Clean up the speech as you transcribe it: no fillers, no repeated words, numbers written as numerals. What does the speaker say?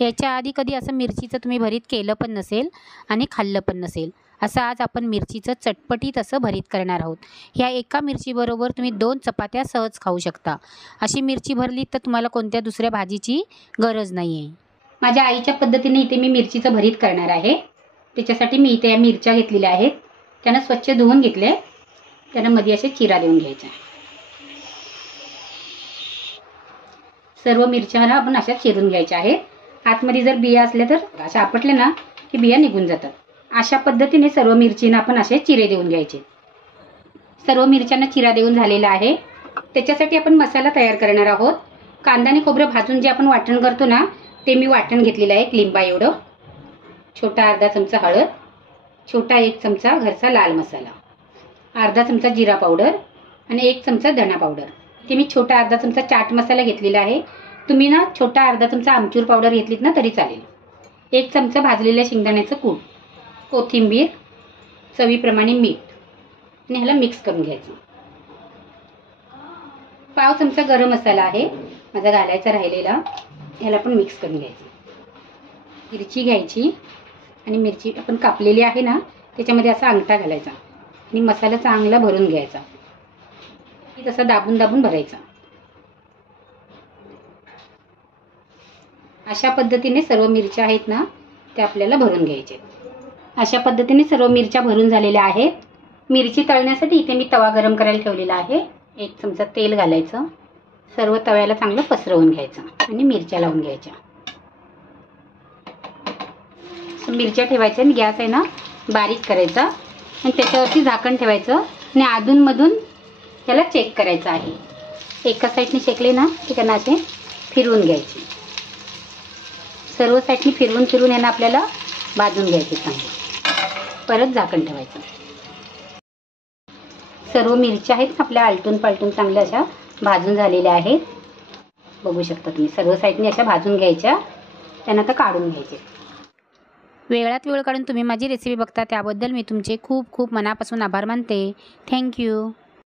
याच्या आधी कधी असं मिरचीचं तुम्ही भरीत केलं पण नसेल आणि खाल्लं पण नसेल, असं आज आपण मिरचीचं चटपटीत असं भरीत करणार आहोत। ह्या एका मिरचीबरोबर तुम्ही 2 चपात्या सहज खाऊ शकता। अशी मिरची भरली तर तुम्हाला कोणत्या दुसऱ्या भाजीची गरज नाही आहे। माझ्या आईच्या पद्धतीने इथे मी मिरचीचं भरीत करणार आहे। त्याच्यासाठी मी इथे या मिरच्या घेतलेल्या आहेत, त्यांना स्वच्छ धुवून घेतले, त्यांना मध्ये असे चिरा देऊन घ्यायचा। सर्व मिरच्या आपण अशा चिरून घ्यायच्या आहेत। आतमध्ये जर बिया असल्या तर अशा आपटल्या ना की बिया निघून जातात। अशा पद्धतीने सर्व मिरचींना आपण असे चिरे देऊन घ्यायचे। सर्व मिरच्यांना चिरा देऊन झालेला आहे। त्याच्यासाठी आपण मसाला तयार करणार आहोत। कांदा आणि खोबरं भाजून जे आपण वाटण करतो ना, ते मी वाटण घेतलेलं आहे, एक लिंबा एवढं। छोटा अर्धा चमचा हळद, छोटा 1 चमचा घरचा लाल मसाला, अर्धा चमचा जिरा पावडर आणि 1 चमचा धना पावडर। ते मी छोटा अर्धा चमचा चाट मसाला घेतलेला आहे। तुम्ही ना छोटा अर्धा चमचा आमचूर पावडर घेतलीत ना तरी चालेल। 1 चमचा भाजलेल्या शेंगदाण्याचं कूट, कोथिंबीर, चवीप्रमाणे मीठ आणि ह्याला मिक्स करून घ्यायचं। पाव चमचा गरम मसाला आहे माझा घालायचा राहिलेला, ह्याला पण मिक्स करून घ्यायचं। मिरची घ्यायची आणि मिरची आपण कापलेली आहे ना त्याच्यामध्ये असा अंगठा घालायचा आणि मसाला चांगला भरून घ्यायचा। तसा दाबून दाबून भरायचा। अशा पद्धतीने सर्व मिरच्या आहेत ना त्या आपल्याला भरून घ्यायचे। अशा पद्धतीने सर्व मिरच्या भरून झालेल्या आहेत। मिरची तळण्यासाठी इथे मी तवा गरम करायला ठेवलेला आहे। 1 चमचा तेल घालायचं, सर्व तव्याला चांगलं पसरवून घ्यायचं आणि मिरच्या लावून घ्यायच्या। मिरच्या ठेवायच्या आणि गॅस आहे ना बारीक करायचा आणि त्याच्यावरती झाकण ठेवायचं आणि अधूनमधून त्याला चेक करायचं आहे। एका साईडने शेकले ना की त्यांना असे फिरवून घ्यायचे। सर्व साईडने फिरवून फिरवून यांना आपल्याला भाजून घ्यायचे चांगले। परत झाकण ठेवायचं। सर्व मिरच्या आहेत आपल्या आलटून पालटून चांगल्या अशा भाजून झालेल्या आहेत। बघू शकता तुम्ही सर्व साईडने अशा भाजून घ्यायच्या, त्यांना आता काढून घ्यायचे। वेळात वेळ काढून तुम्ही माझी रेसिपी बघता त्याबद्दल मी तुमचे खूप खूप मनापासून आभार मानते। थँक्यू।